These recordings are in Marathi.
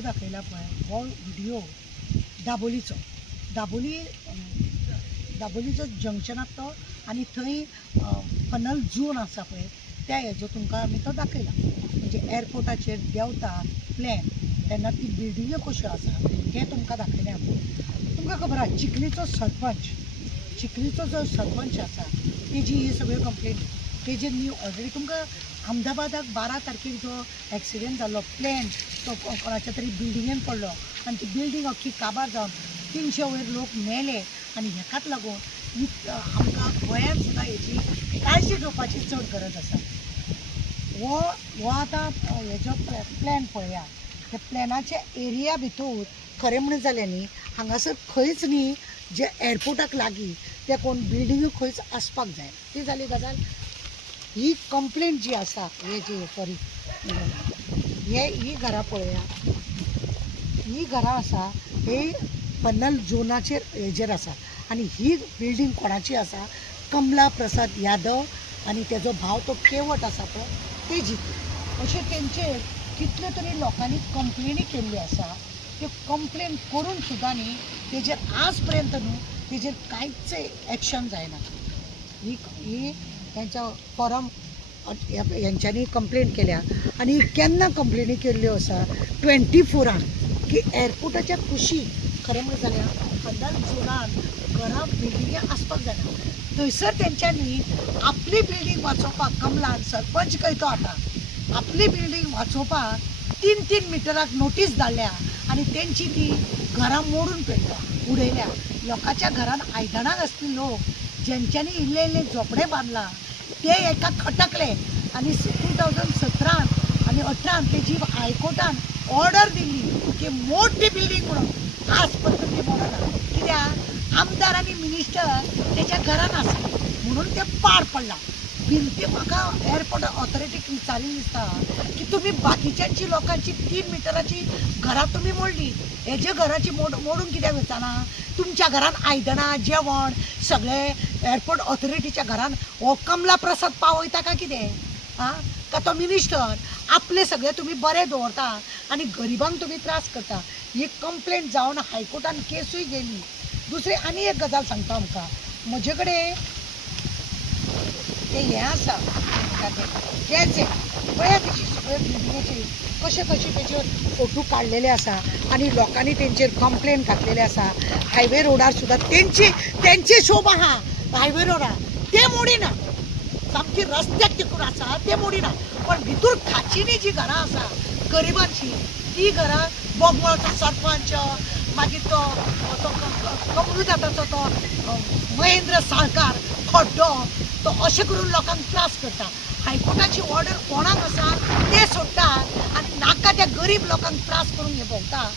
व्हिडिओ दाखयला पळय हो व्हिडिओ दाबोलीचो दाबोलीचो जंक्शनाक तो आनी थंय फनल झोन आसा पळय त्या हेजो तुमकां आमी तो दाखयला म्हणजे एअरपोर्टाचेर देंवता प्लॅन तेन्ना ती बिल्डिंग्यो कश्यो आसा हे तुमकां दाखयलें आमी तुमकां खबर आहा चिखलीचो जो सरपंच आसा तेजी ही सगळ्यो कंप्लेंट तेजेर न्ही ऑलरेडी तुमकां अहमदाबादाक 12 तारखेक जो एक्सिडेंट जाल्लो प्लॅन तो कोणाच्या तरी बिल्डिंगेन पडलो आनी ती बिल्डींग अख्खी काबार जावन 300 वयर लोक मेले आनी हेकाच लागून आमकां गोंयांत सुद्दां हेची काळजी घेवपाची चड गरज आसा हो आतां हेजो प्लॅन पळया त्या प्लॅनाच्या एरिया भितर खरें म्हणून जालें न्ही हांगासर खंयच न्ही जे एअरपोर्टाक लागीं ते कोण बिल्डिंग्यो खंयच आसपाक जाय ती जाली गजाल ही कंप्लेंट जी आसा सॉरी ही घरां पळया ही घरां आसा ही फनल झोनाचेर हेजेर आसा आनी ही बिल्डींग कोणाची आसा कमला प्रसाद यादव आनी तेजो भाव तो केवट आसा पळय तेजी अशें तेंचेर कितले तरी लोकांनी कंप्लेनी केल्ली आसा त्यो कंप्लेन करून सुद्दां न्ही तेजेर आज पर्यंत न्हू तेजेर कांयच एक्शन जायना ही त्यांच्या फॉरम यांच्यानी कंप्लेंट केल्या आनी केन्ना कंप्लेनी केल्ल्यो आसा 24 की एअरपोर्टाच्या कुशीक खरें म्हणून जाल्यार फनल झोनान घरां बिल्डिंगे आसपाक जायना थंयसर तेंच्यांनी आपली बिल्डींग वाचोवपाक कमलान सरपंच खंय तो आतां आपली बिल्डींग वाचोवपाक 3-3 मिटराक नोटीस धाडल्या आनी तेंची ती घरां मोडून उडयल्या लोकांच्या घरान आयदनां आसले लोक जेंच्यांनी इल्ले इल्ले झोपडे बांदला ते एका खटकले आनी 2017 आनी 18 तेजी हायकोर्टान ऑर्डर दिल्ली की मोठी बिल्डींग म्हणून आज पर्यंत ती मोडना कित्याक आमदार आनी मिनिस्टर तेच्या घरान आसा म्हणून ते पाड पडला भिंती म्हाका एअरपोर्ट ऑथॉरिटीक विचारिल्ली दिसता की तुमी बाकीच्यांची लोकांची 3 मिटराची घरां तुमी मोडली हेजे घराची मोडून कित्याक वचना तुमच्या घरान आयदनां जेवण सगळे एअरपोर्ट ऑथॉरिटीच्या घरान हो कमला प्रसाद पावयता काय कितें का तो मिनिस्टर आपले सगळे तुम्ही बरे दवरता आनी गरिबांक तुम्ही त्रास करता ही कंप्लेंट जावन हायकोर्टान केसूय गेली दुसरी आनी एक गजाल सांगता आमकां म्हजे कडेन ते हे आसा केजे पळया तेची सगळे बिल्डिंगेची कशे तेचेर फोटो काडलेले आसा आनी लोकांनी तेंचेर कंप्लेंट घातलेले आसा हायवे रोडार सुद्दां तेंचे शोभ आहा हायवे रोडार ते मोडिना सामकी रस्त्याक तिकून आसा ते मोडिना पण भितूर खाचीनी जी घरां आसा गरिबांची ती घरां बोगमोळचो सरपंच मागीर तो कमलू जाताचो तो महेंद्र साळकार खड्डो तो अशें करून लोकांक त्रास करता हायकोर्टाची ऑर्डर कोणाक आसा ते सोडटात आनी नाका त्या गरीब लोकांक त्रास करून हे भोगता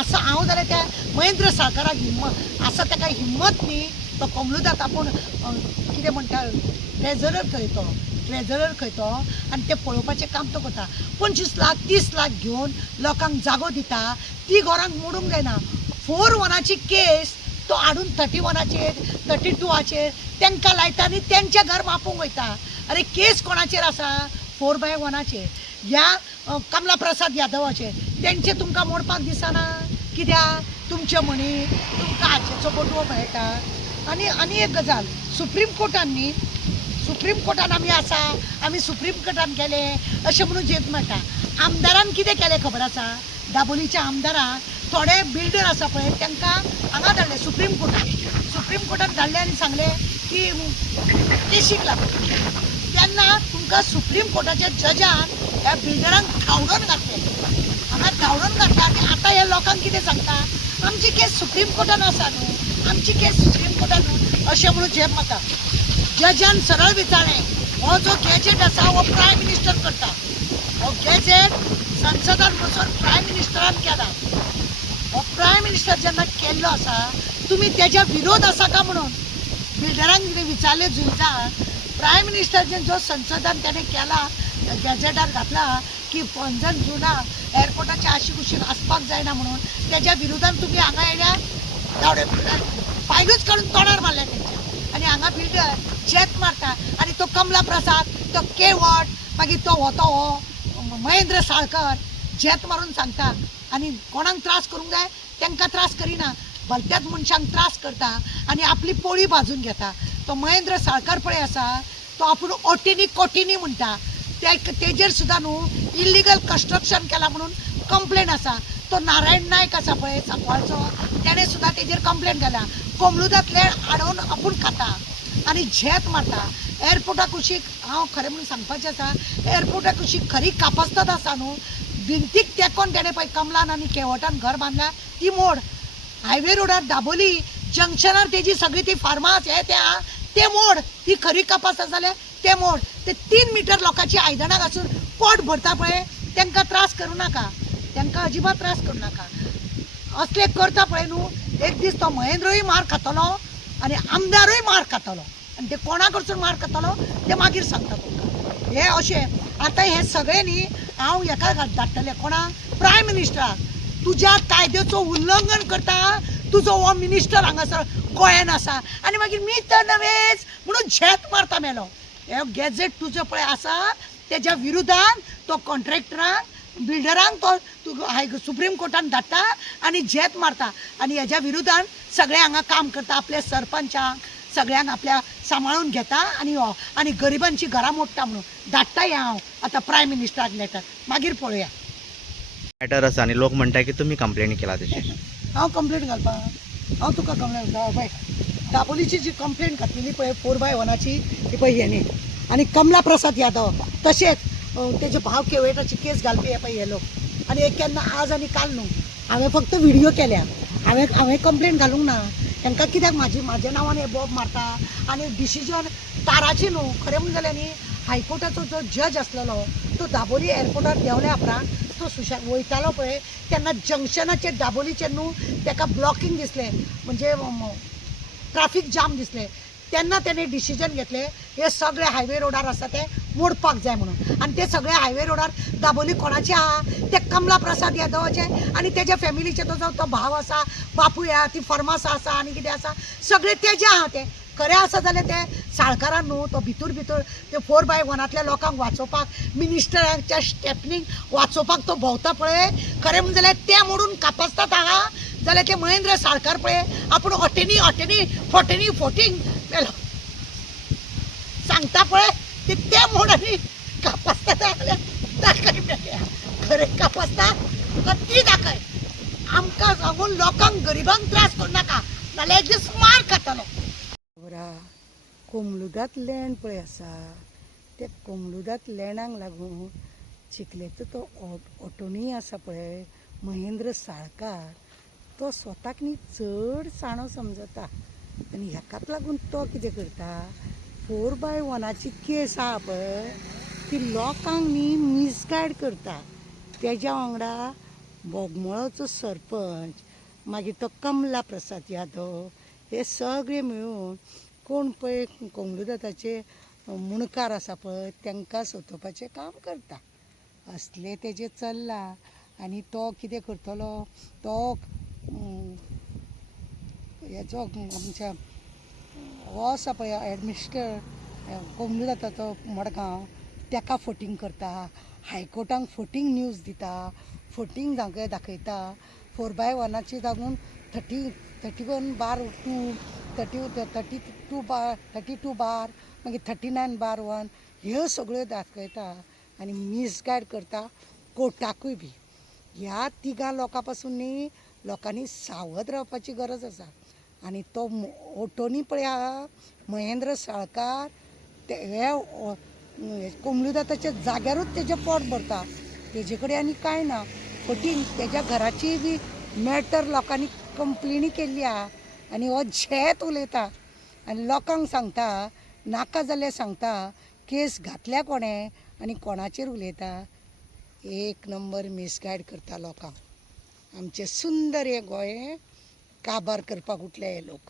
असं हांव जाल्यार त्या महेंद्र साळकाराक हिम्मत आसा ताका हिम्मत न्ही तो कमलू जाता पूण कितें म्हणटा ट्रेझरर खंय तो आनी ते पळोवपाचें काम तो करता 25 लाख 30 लाख घेवन लोकांक जागो दिता ती घरांक मोडूंक जायना 4-1ची केस तो हाडून 31चेर 32चेर तांकां लायता आनी तेंचें घर मापूंक वयता अरे केस कोणाचेर आसा 4/1चेर ह्या कमला प्रसाद यादवाचेर तेंचे तुमकां मोडपाक दिसना कित्याक तुमचे म्हणी तुमकां हाचेचो बटवो मेळटा आनी एक गजाल सुप्रीम कोर्टान आमी आसा आमी सुप्रीम कोर्टान गेले अशें म्हणून जेत मेळटा आमदारान कितें केलें खबर आसा दाबोलीच्या आमदारान थोडे बिल्डर आसा पळय तांकां हांगा धाडले सुप्रीम कोर्टान धाडले आनी सांगले की केशीक लागून तेन्ना तुमकां सुप्रीम कोर्टाच्या जजान ह्या बिल्डरांक धांवडोन घातले हांगा धांवडोन घातला आनी आतां ह्या लोकांक कितें सांगता आमची केस सुप्रीम कोर्टान आसा न्हू आमची केस सुप्रीम कोर्टान न्हू अशें म्हणून जेब म्हाका जजान सरळ विचारलें हो जो गॅजेट आसा हो प्रायम मिनिस्टर करता हो गॅजेट संसदान बसून प्रायम मिनिस्टरान केला हो प्रायम मिनिस्टर जेन्ना केल्लो आसा तुमी तेज्या विरोध आसा का म्हणून बिल्डरांक विचारले जुईजान प्रायम मिनिस्टर जो संसदान तेणें केला गॅजेटार घातला की 15 जुनाक एअरपोर्टाच्या आशिकुशीक आसपाक जायना म्हणून तेज्या विरोधान तुमी हांगा येयल्या धांवडे फायलूच काडून तोंडार मारल्या तेंच्या आनी हांगा बिल्डर जेत मारता आनी तो कमला प्रसाद तो केवट मागीर तो हो महेंद्र साळकर जेत मारून सांगता आनी कोणाक त्रास करूंक जाय तांकां त्रास करिना, भलत्याच मनशांक त्रास करता आनी आपली पोळी भाजून घेता. तो महेंद्र साळकार पळय आसा तो आपूण ओटिनी कोटिनी म्हणटा, तेजेर सुद्दां न्हू इल्लिगल कन्स्ट्रक्शन केलां म्हणून कंप्लेन आसा. तो नारायण नायक आसा पळय सांकवाळचो, ताणें सुद्दां तेजेर कंप्लेन केल्या. कोमलुदांतले हाडून आपूण खाता आनी झेत मारता. एअरपोर्टा कुशीक हांव खरें म्हणून सांगपाचें आसा, एअरपोर्टा कुशीक खरी कापास्तत आसा न्हू, भिंतीक तेकोन ताणें पळय कमलान आनी केवटान घर बांदल्या ती मोड. हायवे रोडार दाबोली जंक्शनार तेजी सगळी ती फार्मास ते मोड, ती खरी कापास्त जाल्यार ते मोड. ते 3 मीटर लोकांची आयदनां घासून पोट भरता पळय तांकां त्रास करूं नाका, तांकां अजिबात त्रास करूं नाका. असले करता पळय न्हू, एक दीस तो महेंद्रूय मार खातलो आनी आमदारूय मार खातलो, आनी ते कोणा कडसून मार खातलो ते मागीर सांगता तुमकां. हे अशें आतां हे सगळे न्ही हांव हेका धाडटलें कोणाक, प्रायम मिनिस्टराक. तुज्या कायद्याचो उल्लंघन करता तुजो हो मिनिस्टर हांगासर गोंयान आसा आनी मागीर मी तर नवेच म्हणून झेत मारता मेलो. हे गॅजेट तुजो पळय आसा तेज्या विरोधान तो कॉन्ट्रॅक्टरांक बिल्डरांक तो सुप्रीम कोर्टान धाडटा आनी झेत मारता. आनी हेज्या विरोधान सगळे हांगा काम करता, आपल्या सरपंचांक सगळ्यांक आपल्या सांबाळून घेता आनी गरिबांची घरां मोडटा म्हणून धाडटा. हें हांव आतां प्रायम मिनिस्टराक लेटर मागीर पळोवया. मॅटर आसा आनी लोक म्हणटा की तुमी कंप्लेन केला तशी. हांव कंप्लेंट घालपाक, हांव तुका कंप्लेंट पळय दाबोलीची जी कंप्लेंट घातलेली पळय 4x1ची ती पळय हेणी, आनी कमला प्रसाद यादव तशेंच तेजे भाव केवटाची केस घालपी हे पळय हे लोक. आनी एक केन्ना आज आनी काल न्हू, हांवें फक्त व्हिडियो केल्या, हांवें कंप्लेंट घालूंक ना. तांकां कित्याक म्हाज्या नांवान हे बॉब मारता आनी डिसिजन ताराची न्हू. खरें म्हणून जाल्यार न्ही हायकोर्टाचो जो जज आसलेलो तो दाबोली एअरपोर्टार देंवल्या उपरांत तो वयतालो पळय तेन्ना जंक्शनाचेर दाबोलीचेर न्हू ताका ब्लॉकिंग दिसलें, म्हणजे ट्राफीक जाम दिसलें. तेन्ना तेणें डिसिजन घेतलें हे सगळे हायवे रोडार आसा ते मोडपाक जाय म्हणून. आनी ते सगळे हायवे रोडार दाबोली कोणाचे आहा ते कमला प्रसाद यादवाचे आनी तेज्या फॅमिलीचे तो भाव आसा, बापूय आहा, ती फर्मास आसा आनी कितें आसा सगळे तेजे आहा. ते खरें आसा जाल्यार ते साळकारान न्हू तो भितर ते 4x1तल्या लोकांक वाचोवपाक मिनिस्टराच्या स्टेपनीक वाचोवपाक तो भोंवता पळय. खरें म्हणून जाल्यार ते मोडून कापासतात आहा जाल्यार ते महेंद्र साळकार पळय आपूण ऑटेनी फोटींग मेलो सांगता पळय ते मोडांनी कापासतात जाल्यार दाखय मेळया. खरें कापासता तुका ती दाखय. आमकां सांगून लोकांक गरिबांक त्रास करूं नाका नाल्यार एक दीस मार खातलो. कोमलुदांत लँड पळय आसा ते कोमलुदांत लँडाक लागून चिखलेचो तो ऑटोनी आसा पळय महेंद्र साळकार तो स्वताक न्ही चड साणो समजता आनी हेकाच लागून तो कितें करता 4x1ची केस आहा पळय ती लोकांक न्ही मिसगायड करता. तेज्या वांगडा बोगमोळोचो सरपंच मागीर तो कमला प्रसाद यादव हे सगळे मेळून कोण पळय कोमलुदांताचे मुणकार आसा पळय तांकां सोंपोवपाचें काम करता. असले तेजे चल्ला आनी तो कितें करतलो तो हेचो आमच्या हो आसा पळय एडमिनिस्टर कोमलुदांताचो मडगांव ताका फोटींग करता, हायकोर्टाक फोटींग न्यूज दिता, फोटींग दाखयता. 4x1ची लागून 31/2 32 बार मागीर 39/1 ह्यो सगळ्यो दाखयता आनी मिसगायड करता कोर्टाकूय बी. ह्या तिगा लोकां पासून न्ही लोकांनी सावध रावपाची गरज आसा. आनी तो ऑटोनी पळय आहा महेंद्र साळकार हे कोमलुदांताच्या जाग्यारूच तेजें पोट भरता. तेजे कडेन आनी कांय ना. फटींग तेज्या घराची बी मॅटर लोकांनी कंप्लेनी केल्ली आहा आनी हो झेत उलयता आनी लोकांक सांगता नाका जाल्यार सांगता केस घातल्या कोणें आनी कोणाचेर उलयता. एक नंबर मिसगायड करता लोकांक. आमचें सुंदर हें गोंय काबार करपाक उठले हे लोक.